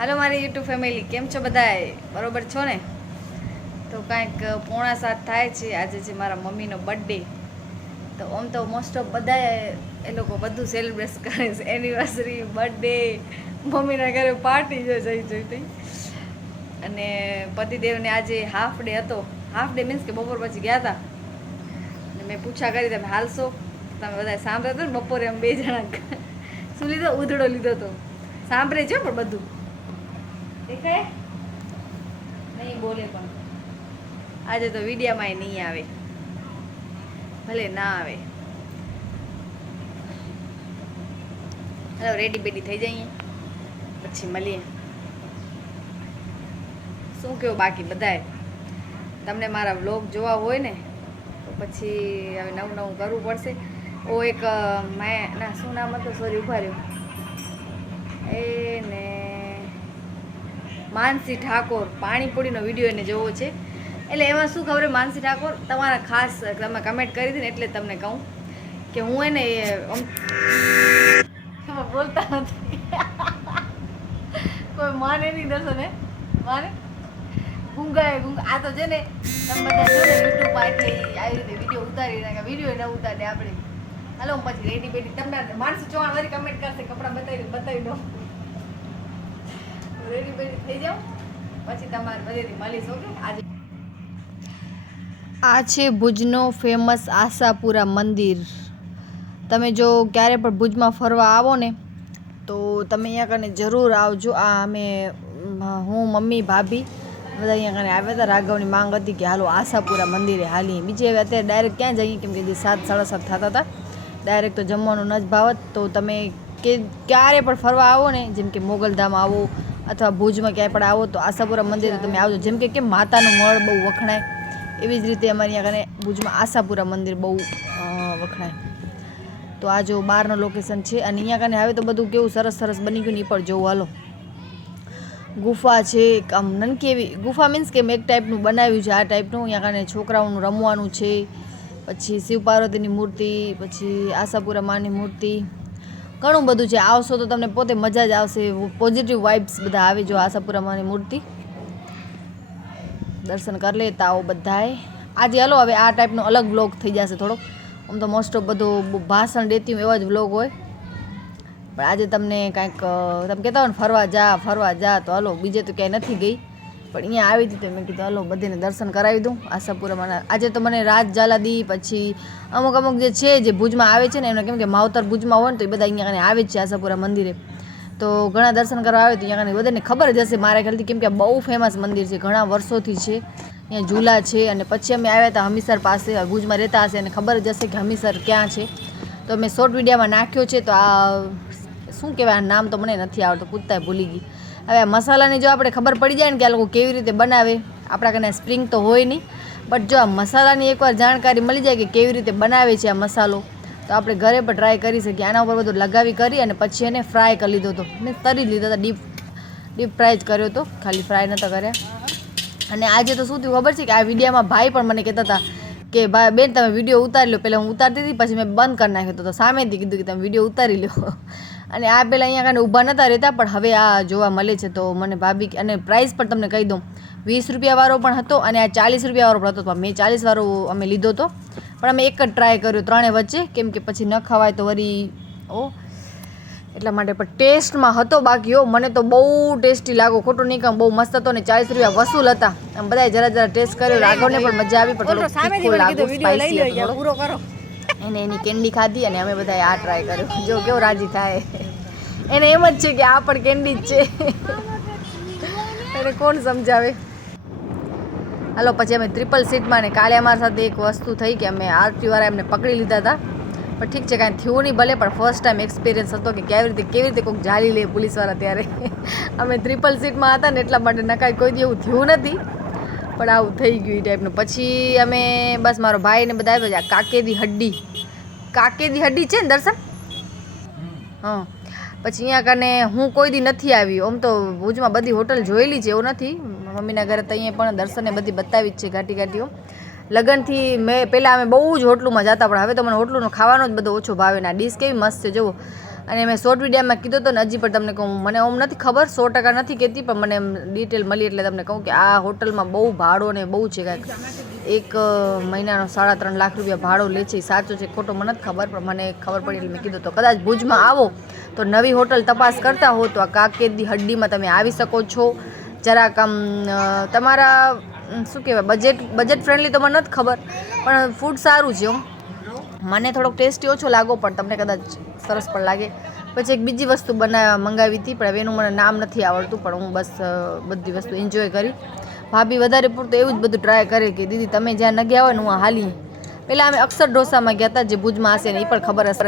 હાલો, મારી YouTube family, કેમ છો બધાય? બરોબર છો ને? તો કાંઈક પોણા સાત થાય છે, આજે છે મારા મમ્મીનો બર્થડે તો આમ તો મોસ્ટ ઓફ બધાએ એ લોકો બધું સેલિબ્રેટ કરે છે. એનિવર્સરી બર્થડે મમ્મીના ઘરે પાર્ટી જો જઈ જોઈ અને પતિદેવને આજે હાફ ડે હતો. હાફ ડે મીન્સ કે બપોર પછી ગયા હતા અને મેં પૂછા કરી, તમે હાલશો? તમે બધા સાંભળ્યો હતો ને? બપોરે અમે બે જણા શું લીધો? ઉધડો લીધો હતો સાંભળે છે પણ બધું. આજે તો વિડીયામાં નહીં આવે. ભલે ના આવે. હલો રેડી બેડી થઈ જઈએ પછી મળીએ શું કહો બાકી બધાએ તમને મારા વ્લોગ જોવા હોય ને, તો પછી હવે નવું નવું કરવું પડશે. ઓ એક, મેં, ના, શું નામ હતું? સોરી ઊભા રહ્યું. એ ને માનસી ઠાકોર, પાણીપુરીનો વીડિયો એને જોવો છે. એટલે એમાં શું ખબર માનસી ઠાકોર તમારા ખાસ તમે કમેન્ટ કરી હતી ને એટલે તમને કહું કે હું એને બોલતા નથી. કોઈ માને નહીં દર્શન. માને? ગુંગાય ગુંગા આ તો છે ને, તમે બધા યુટ્યુબમાં આવી રીતે વીડિયો ઉતારી નાખે વીડિયો ન ઉતારે આપણે. હાલો, હું પછી રેડી બેડી તમને માણસો ચોણ વાળી કમેન્ટ કરશે, કપડાં બતાવી બતાવી દઉં. રેડી બેડી થઈ જાઉં પછી તમારે બધેથી મળીશ ઓકે આજે આ છે ભુજનો ફેમસ આશાપુરા મંદિર. તમે જો ક્યારે પણ ભુજમાં ફરવા આવો ને, તો તમે અહીંયા કને જરૂર આવજો. આ અમે, મ- હું, મમ્મી, ભાભી, બધા અહીંયા કને આવ્યા હતા. રાઘવની માંગ હતી કે હાલો આશાપુરા મંદિરે હાલી બીજી હવે અત્યારે ડાયરેક્ટ ક્યાં જઈએ? કેમ કે જે સાત, સાડા સાત થતા હતા. ડાયરેક્ટ તો જમવાનું ન જ ભાવત. તો તમે કે, ક્યારે પણ ફરવા આવો ને, જેમ કે મોગલધામ આવો અથવા ભુજમાં ક્યાંય પણ આવો તો આશાપુરા મંદિરે તમે આવજો. જેમ કે કેમ માતાનું મળ બહુ વખણાય. એવી જ રીતે અમારે અહીંયા કને ભુજમાં આશાપુરા મંદિર બહુ વખણાય. તો આ જો બહારનું લોકેશન છે અને અહીંયા કને હવે તો બધું કેવું સરસ સરસ બની ગયું ને એ પણ જોવું હાલો. ગુફા છે આમ નનકી એવી, ગુફા મીન્સ કે એક ટાઈપનું બનાવ્યું છે. આ ટાઈપનું અહીંયા કને છોકરાઓનું રમવાનું છે. પછી શિવ પાર્વતીની મૂર્તિ, પછી આશાપુરા માની મૂર્તિ. ઘણું બધું છે આવશો તો તમને પોતે મજા જ આવશે પોઝિટિવ વાઇબ્સ બધા આવે જો આશાપુરા માની મૂર્તિ. દર્શન કરી લેતા આવો બધાએ આજે હલો, હવે આ ટાઈપનો અલગ બ્લોગ થઈ જશે થોડોક આમ તો મોસ્ટ ઓફ બધું ભાષણ દેતી એવા જ વ્લોગ હોય. પણ આજે તમને કાંઈક તમે કહેતા હોય ને, ફરવા જા ફરવા જા, તો હલો, બીજે તો ક્યાંય નથી ગઈ. પણ અહીંયા આવી હતી તો મેં કીધું, હલો, બધીને દર્શન કરાવી દઉં આશાપુરામાં. આજે તો મને રાત જાલાદી, પછી અમુક અમુક જે છે, જે ભુજમાં આવે છે ને, એમને કેમ કે માવતર ભુજમાં હોય ને, તો એ બધા અહીંયા આવે જ છે આશાપુરા મંદિરે. તો ઘણા દર્શન કરવા આવે તો અહીંયા બધાને ખબર જ હશે મારા ખ્યાલથી, કેમ કે બહુ ફેમસ મંદિર છે, ઘણા વર્ષોથી છે. અહીંયા ઝૂલા છે અને પછી અમે આવ્યા હતા હમીસર પાસે ભુજમાં રહેતા હશે અને ખબર જ હશે કે હમીસર ક્યાં છે. તો મેં શોર્ટ વિડીયોમાં નાખ્યો છે, તો આ શું કહેવાય નામ તો મને નથી આવડતું, પૂછતાય ભૂલી ગઈ. હવે મસાલાની જો આપણે ખબર પડી જાય ને કે આ લોકો કેવી રીતે બનાવે, આપણા કને સ્પ્રિંગ તો હોય નહીં. બટ જો આ મસાલાની એકવાર જાણકારી મળી જાય કે કેવી રીતે બનાવે છે આ મસાલો, તો આપણે ઘરે પણ ટ્રાય કરી શકીએ. આના ઉપર બધું લગાવી કરી અને પછી એને ફ્રાય કરી લીધો હતો. મેં તરી લીધા હતા ડીપ ડીપ ફ્રાય જ કર્યો હતો. ખાલી ફ્રાય નહોતા કર્યા. અને આજે તો શું થયું ખબર છે કે આ વિડીયામાં ભાઈ પણ મને કહેતા હતા કે ભાઈ બેન તમે વીડિયો ઉતારી લો. પહેલાં હું ઉતારતી હતી, પછી મેં બંધ કરી નાખ્યો હતો. સામેથી કીધું કે, તમે વીડિયો ઉતારી લો. અને આ પહેલાં અહીંયા કાંઈ ઊભા નહોતા રહેતા પણ હવે આ જોવા મળે છે તો મને ભાભી અને પ્રાઇસ પણ તમને કહી દઉં. વીસ રૂપિયાવાળો પણ હતો અને આ ચાલીસ રૂપિયાવાળો પણ હતો. પણ મેં ચાલીસવાળો અમે લીધો હતો પણ અમે એક જ ટ્રાય કર્યો ત્રણે વચ્ચે. કેમ કે પછી ન ખવાય તો વરી ઓ. એટલા માટે પણ ટેસ્ટમાં હતો બાકી હો. મને તો બહુ ટેસ્ટી લાગો. ખોટું નહીં કામ બહુ મસ્ત હતો ને ચાલીસ રૂપિયા વસૂલ હતા. આમ બધાએ જરા જરા ટેસ્ટ કર્યો રાઘવને પણ મજા આવી પણ થોડું. પૂરો કરો. એને એની કેન્ડી ખાધી અને અમે બધાએ આ ટ્રાય કર્યો. જો કેવો રાજી થાય. એને એમ જ છે કે આ પણ કેન્ડી જ છે. એને કોણ સમજાવે? હાલો પછી અમે ટ્રિપલ સીટમાં ને કાલે અમારા સાથે એક વસ્તુ થઈ કે અમે આરતી વાળા એમને પકડી લીધા હતા. પણ ઠીક છે કાંઈ થયું નહીં ભલે પણ ફર્સ્ટ ટાઈમ એક્સપિરિયન્સ હતો કે કેવી રીતે કેવી રીતે કોઈક જાળી લે પોલીસવાળા ત્યારે. અમે ટ્રિપલ સીટમાં હતા ને એટલા માટે નકાય કોઈ દી એવું થયું નથી. પણ આવું થઈ ગયું એ ટાઈપનું પછી અમે બસ મારો ભાઈ ને બધા આવ્યા કાકેદી હડ્ડી. કાકેદી હડ્ડી છે ને દર્શન? હા. પછી અહીંયા કને હું કોઈ દી નથી આવી. આમ તો ભુજમાં બધી હોટલ જોયેલી છે, એવું નથી. મમ્મીના ઘરે તો અહીંયા પણ દર્શને બધી બતાવી જ છે ઘાટી ઘાટીઓ લગનથી મેં, પહેલાં અમે બહુ જ હોટલોમાં જતા, પણ હવે તો મને હોટલુંનો ખાવાનો જ બધો ઓછો ભાવે ના ડીશ કેવી મસ્ત છે, જુઓ. અને મેં શોર્ટ વિડીયામાં કીધું તો ને, હજી પણ તમને કહું, મને ઓમ નથી ખબર, સો ટકા નથી કહેતી, પણ મને ડિટેલ મળી એટલે તમને કહું કે આ હોટલમાં બહુ ભાડો ને બહુ છે કાંઈક. એક મહિનાનો સાડા ત્રણ લાખ રૂપિયા ભાડો લે છે. સાચું છે ખોટો મને નથી ખબર, પણ મને ખબર પડી એટલે મેં કીધું તો કદાચ ભુજમાં આવો. તો નવી હોટલ તપાસ કરતા હો તો આ કાકેદી હડ્ડીમાં તમે આવી શકો છો. જરાક આમ તમારા શું કહેવાય બજેટ બજેટ ફ્રેન્ડલી તો મને નથી ખબર, પણ ફૂડ સારું છે. મને થોડોક ટેસ્ટી ઓછો લાગો, પણ તમને કદાચ સરસ પણ લાગે. પછી એક બીજી વસ્તુ બના મંગાવી હતી, પણ હવે એનું મને નામ નથી આવડતું, પણ હું બસ બધી વસ્તુ એન્જોય કરી. ભાભી વધારે પૂરતું એવું જ બધું ટ્રાય કરે કે દીદી, તમે જ્યાં ન ગયા હોય ને હું હાલી પહેલાં અમે અક્ષર ઢોસામાં ગયા હતા જે ભુજમાં હશે ને એ પણ ખબર હશે.